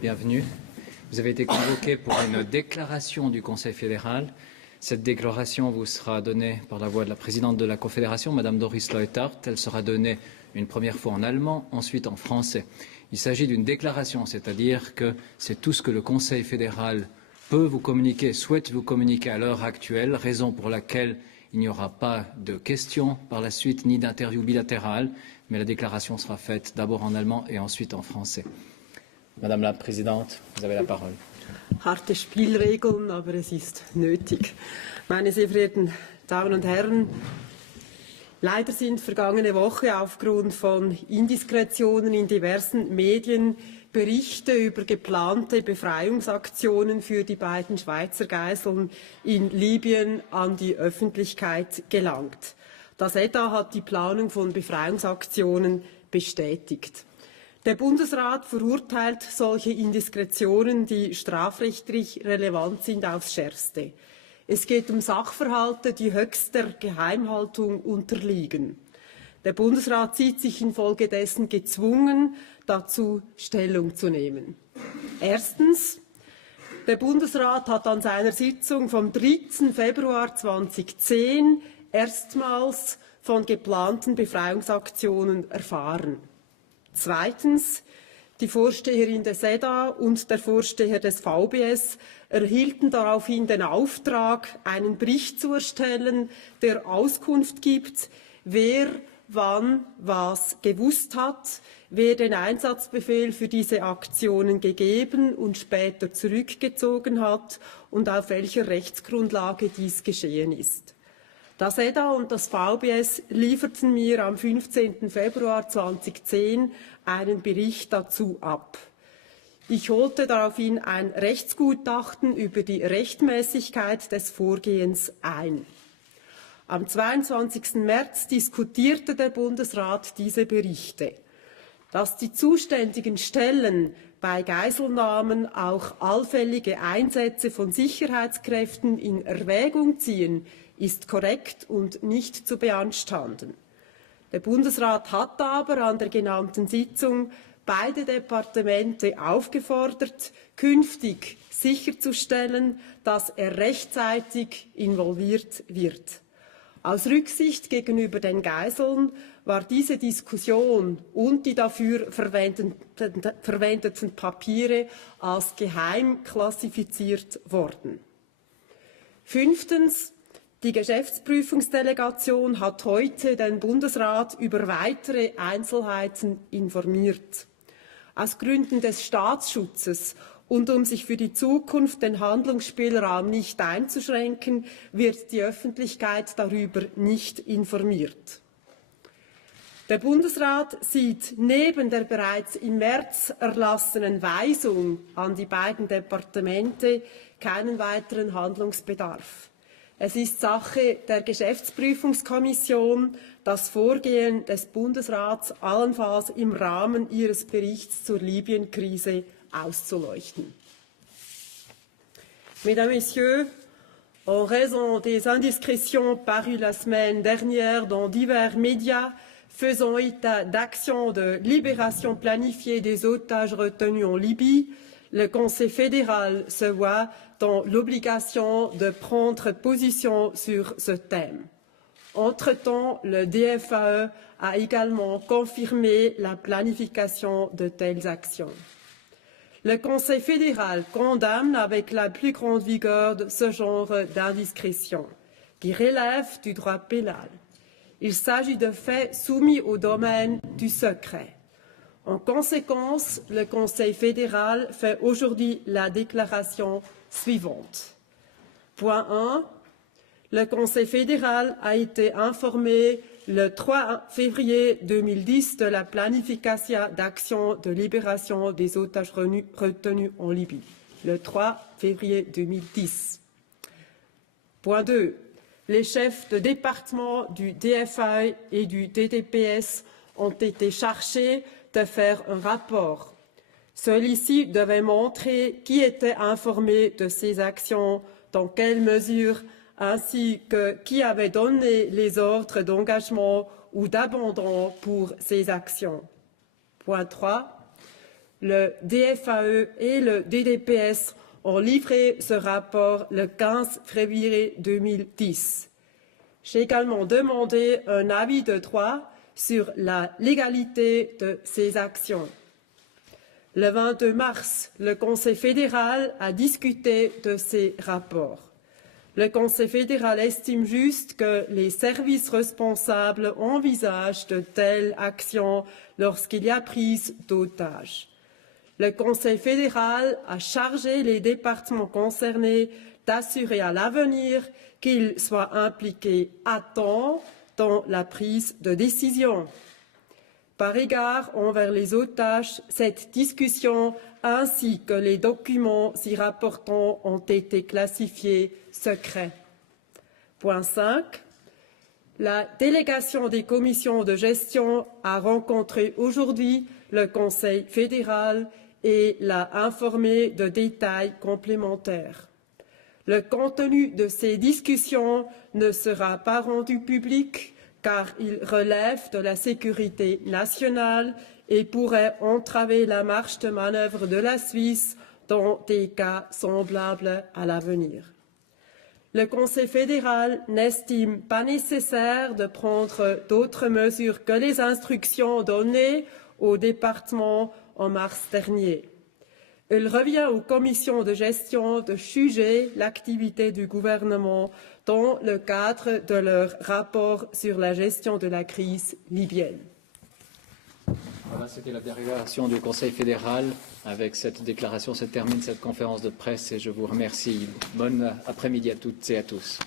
Bienvenue. Vous avez été convoqué pour une déclaration du Conseil fédéral. Cette déclaration vous sera donnée par la voix de la présidente de la Confédération, Madame Doris Leuthard. Elle sera donnée une première fois en allemand, ensuite en français. Il s'agit d'une déclaration, c'est-à-dire que c'est tout ce que le Conseil fédéral peut vous communiquer, souhaite vous communiquer à l'heure actuelle, raison pour laquelle il n'y aura pas de questions par la suite, ni d'interview bilatérale, mais la déclaration sera faite d'abord en allemand et ensuite en français. Madame la Présidente, vous avez la parole. Harte Spielregeln, aber es ist nötig. Meine sehr verehrten Damen und Herren, leider sind vergangene Woche aufgrund von Indiskretionen in diversen Medien Berichte über geplante Befreiungsaktionen für die beiden Schweizer Geiseln in Libyen an die Öffentlichkeit gelangt. Das EDA hat die Planung von Befreiungsaktionen bestätigt. Der Bundesrat verurteilt solche Indiskretionen, die strafrechtlich relevant sind, aufs Schärfste. Es geht um Sachverhalte, die höchster Geheimhaltung unterliegen. Der Bundesrat sieht sich infolgedessen gezwungen, dazu Stellung zu nehmen. Erstens, der Bundesrat hat an seiner Sitzung vom 3. Februar 2010 erstmals von geplanten Befreiungsaktionen erfahren. Zweitens, die Vorsteherin des EDA und der Vorsteher des VBS erhielten daraufhin den Auftrag, einen Bericht zu erstellen, der Auskunft gibt, wer wann was gewusst hat, wer den Einsatzbefehl für diese Aktionen gegeben und später zurückgezogen hat und auf welcher Rechtsgrundlage dies geschehen ist. Das EDA und das VBS lieferten mir am 15. Februar 2010 einen Bericht dazu ab. Ich holte daraufhin ein Rechtsgutachten über die Rechtmäßigkeit des Vorgehens ein. Am 22. März diskutierte der Bundesrat diese Berichte. Dass die zuständigen Stellen bei Geiselnahmen auch allfällige Einsätze von Sicherheitskräften in Erwägung ziehen, ist korrekt und nicht zu beanstanden. Der Bundesrat hat aber an der genannten Sitzung beide Departemente aufgefordert, künftig sicherzustellen, dass er rechtzeitig involviert wird. Aus Rücksicht gegenüber den Geiseln war diese Diskussion und die dafür verwendeten Papiere als geheim klassifiziert worden. Fünftens, die Geschäftsprüfungsdelegation hat heute den Bundesrat über weitere Einzelheiten informiert. Aus Gründen des Staatsschutzes und um sich für die Zukunft den Handlungsspielraum nicht einzuschränken, wird die Öffentlichkeit darüber nicht informiert. Der Bundesrat sieht neben der bereits im März erlassenen Weisung an die beiden Departemente keinen weiteren Handlungsbedarf. Es ist Sache der Geschäftsprüfungskommission, das Vorgehen des Bundesrats allenfalls im Rahmen ihres Berichts zur Libyen-Krise auszuleuchten. Mesdames, Messieurs, en raison des indiscrétions parues la semaine dernière dans divers médias faisant état d'actions de libération planifiée des otages retenus en Libye, le Conseil fédéral se voit dans l'obligation de prendre position sur ce thème. Entre-temps, le DFAE a également confirmé la planification de telles actions. Le Conseil fédéral condamne avec la plus grande vigueur ce genre d'indiscrétion, qui relève du droit pénal. Il s'agit de faits soumis au domaine du secret. En conséquence, le Conseil fédéral fait aujourd'hui la déclaration suivante. Point 1. Le Conseil fédéral a été informé le 3 février 2010 de la planification d'action de libération des otages retenus en Libye. Le 3 février 2010. Point 2. Les chefs de département du DFA et du DDPS ont été chargés de faire un rapport. Celui-ci devait montrer qui était informé de ces actions, dans quelle mesure, ainsi que qui avait donné les ordres d'engagement ou d'abandon pour ces actions. Point 3. Le DFAE et le DDPS ont livré ce rapport le 15 février 2010. J'ai également demandé un avis de droit sur la légalité de ces actions. Le 22 mars, le Conseil fédéral a discuté de ces rapports. Le Conseil fédéral estime juste que les services responsables envisagent de telles actions lorsqu'il y a prise d'otages. Le Conseil fédéral a chargé les départements concernés d'assurer à l'avenir qu'ils soient impliqués à temps dans la prise de décision. Par égard envers les otages, cette discussion ainsi que les documents y rapportant ont été classifiés secrets. Point 5. La délégation des commissions de gestion a rencontré aujourd'hui le Conseil fédéral et l'a informé de détails complémentaires. Le contenu de ces discussions ne sera pas rendu public car il relève de la sécurité nationale et pourrait entraver la marge de manœuvre de la Suisse dans des cas semblables à l'avenir. Le Conseil fédéral n'estime pas nécessaire de prendre d'autres mesures que les instructions données au département en mars dernier. Il revient aux commissions de gestion de juger l'activité du gouvernement dans le cadre de leur rapport sur la gestion de la crise libyenne. Voilà, c'était la déclaration du Conseil fédéral. Avec cette déclaration se termine cette conférence de presse et je vous remercie. Bon après-midi à toutes et à tous.